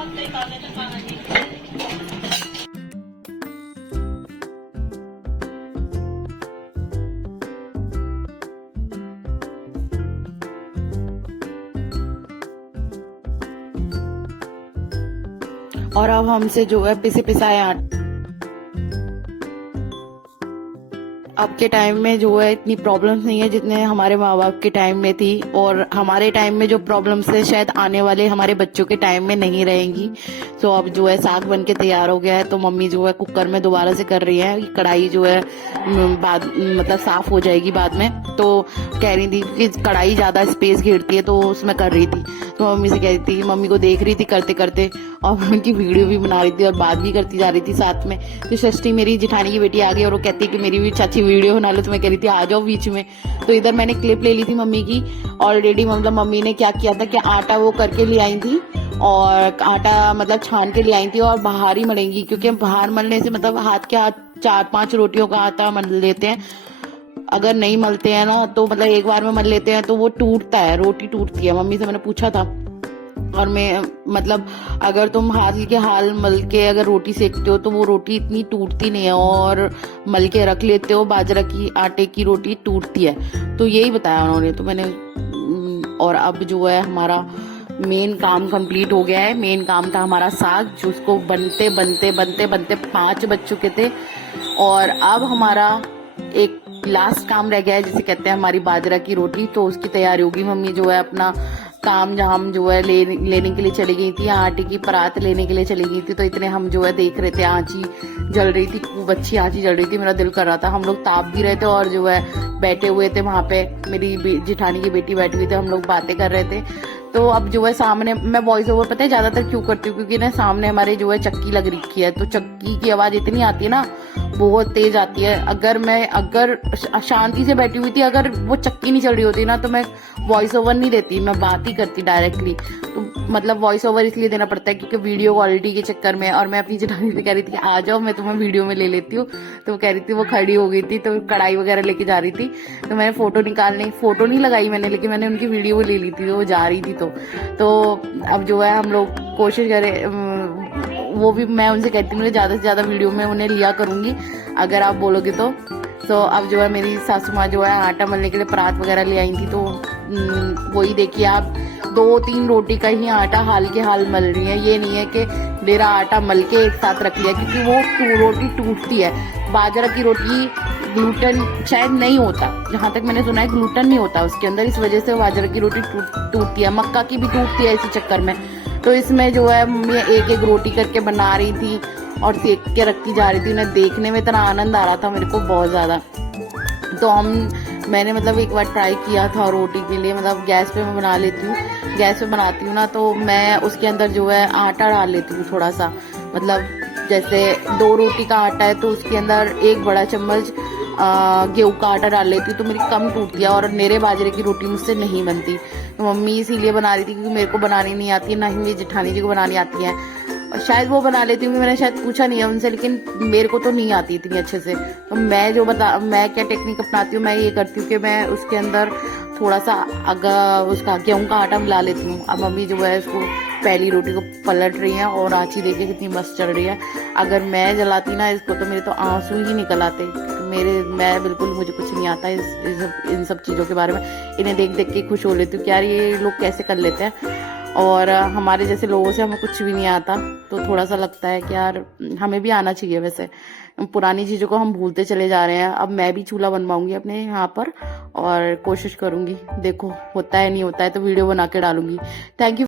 और अब हमसे जो है पिसे पिसाए आटे, अब के टाइम में जो है इतनी प्रॉब्लम्स नहीं है जितने हमारे माँ बाप के टाइम में थी, और हमारे टाइम में जो प्रॉब्लम्स है शायद आने वाले हमारे बच्चों के टाइम में नहीं रहेंगी। तो अब जो है साग बन के तैयार हो गया है, तो मम्मी जो है कुकर में दोबारा से कर रही है। कढ़ाई जो है बाद मतलब साफ हो जाएगी बाद में, तो कह रही थी कि कढ़ाई ज्यादा स्पेस घेरती है, तो उसमें कर रही थी। तो मम्मी से कह रही थी, मम्मी को देख रही थी करते करते, और उनकी वीडियो भी बना रही थी और बात भी करती जा रही थी साथ में। तो षष्ठी मेरी जिठानी की बेटी आ गई और वो कहती है कि मेरी भी चाची वीडियो बना लो, तो मैं कह रही थी आ जाओ बीच में। तो इधर मैंने क्लिप ले ली थी मम्मी की ऑलरेडी। मतलब मम्मी ने क्या किया था कि आटा वो करके ले आई थी, और आटा मतलब छान के ले आई थी, और बाहर ही मलेंगी, क्योंकि बाहर मलने से मतलब हाथ के हाथ 4-5 रोटियों का आटा मल लेते हैं। अगर नहीं मलते हैं ना, तो मतलब एक बार में मल लेते हैं तो वो टूटता है, रोटी टूटती है। मम्मी से मैंने पूछा था, और मैं मतलब अगर तुम हाथ के हाल मल के अगर रोटी सेकते हो तो वो रोटी इतनी टूटती नहीं है, और मल के रख लेते हो बाजरा की आटे की रोटी टूटती है। तो यही बताया उन्होंने, तो मैंने और अब जो है हमारा मेन काम कंप्लीट हो गया है। मेन काम था हमारा साग, जिसको बनते बनते बनते बनते 5 बज चुके थे, और अब हमारा एक लास्ट काम रह गया है, जिसे कहते हैं हमारी बाजरा की रोटी। तो उसकी तैयारी होगी। मम्मी जो है अपना काम जहाँ हम जो है लेने के लिए चली गई थी, आटे की परात लेने के लिए चली गई थी। तो इतने हम जो है देख रहे थे, आंची जल रही थी, खूब अच्छी आंची जल रही थी। मेरा दिल कर रहा था, हम लोग ताप भी रहे थे और जो है बैठे हुए थे वहां पे। मेरी जिठानी की बेटी बैठी हुई थी, हम लोग बातें कर रहे थे। तो अब जो है सामने मैं वॉइस ओवर पता है ज्यादातर क्यों करती हूँ, क्योंकि ना सामने हमारे जो है चक्की लग रखी है, तो चक्की की आवाज इतनी आती है ना, बहुत तेज आती है। अगर शांति से बैठी हुई थी, अगर वो चक्की नहीं चल रही होती ना, तो मैं वॉइस ओवर नहीं देती, मैं बात ही करती डायरेक्टली। तो मतलब वॉइस ओवर इसलिए देना पड़ता है क्योंकि वीडियो क्वालिटी के चक्कर में। और मैं अपनी जेठानी से कह रही थी कि आ जाओ, मैं तुम्हें वीडियो में ले लेती हूँ। तो वो कह रही थी, वो खड़ी हो गई थी तो कढ़ाई वगैरह लेके जा रही थी, तो मैंने फोटो नहीं लगाई मैंने, लेकिन मैंने उनकी वीडियो ले ली थी, तो वो जा रही थी। तो अब जो है हम लोग कोशिश करें, वो भी मैं उनसे कहती हूँ ज्यादा से ज्यादा वीडियो में उन्हें लिया करूंगी अगर आप बोलोगे तो। अब जो है मेरी सासू माँ जो है आटा मलने के लिए परात वगैरह ले आई थी, तो वही देखिए आप, 2-3 रोटी का ही आटा हाल के हाल मल रही है। ये नहीं है कि मेरा आटा मल के एक साथ रख लिया, क्योंकि वो रोटी टूटती है। बाजरा की रोटी ग्लूटेन शायद नहीं होता, जहां तक मैंने सुना है ग्लूटेन नहीं होता उसके अंदर, इस वजह से बाजरा की रोटी टूटती है। मक्का की भी टूटती है इसी चक्कर में। तो इसमें जो है मम्मी एक एक रोटी करके बना रही थी और सेक के रखती जा रही थी। उन्हें देखने में इतना आनंद आ रहा था मेरे को बहुत ज्यादा। तो मैंने मतलब एक बार ट्राई किया था रोटी के लिए, मतलब गैस पे मैं बना लेती हूँ, गैस पे बनाती हूँ ना, तो मैं उसके अंदर जो है आटा डाल लेती हूँ थोड़ा सा। मतलब जैसे 2 रोटी का आटा है तो उसके अंदर 1 बड़ा चम्मच गेहूं का आटा डाल लेती हूँ, तो मेरी कम टूटती है और मेरे बाजरे की रोटी मुझसे नहीं बनती। तो मम्मी इसीलिए बना रही थी क्योंकि मेरे को बनानी नहीं आती है, ना ही मेरी जेठानी जी को बनानी आती है। और शायद वो बना लेती हूँ, मैंने शायद पूछा नहीं है उनसे, लेकिन मेरे को तो नहीं आती इतनी अच्छे से। तो मैं क्या टेक्निक अपनाती हूँ, मैं ये करती हूँ कि मैं उसके अंदर थोड़ा सा उसका गेहूं का आटा मिला लेती हूँ। अब मम्मी जो है इसको पहली रोटी को पलट रही है, और आँची देखिए कितनी मस्त चल रही है। अगर मैं जलाती ना इसको तो मेरे तो आंसू ही निकल आते। मुझे कुछ नहीं आता इन सब चीज़ों के बारे में। इन्हें देख देख के खुश हो लेती हूँ कि यार ये लोग कैसे कर लेते हैं, और हमारे जैसे लोगों से हमें कुछ भी नहीं आता। तो थोड़ा सा लगता है कि यार हमें भी आना चाहिए। वैसे पुरानी चीज़ों को हम भूलते चले जा रहे हैं। अब मैं भी चूल्हा बनवाऊंगी अपने यहाँ पर, और कोशिश करूंगी, देखो होता है नहीं होता है तो वीडियो बना के डालूंगी। Thank you.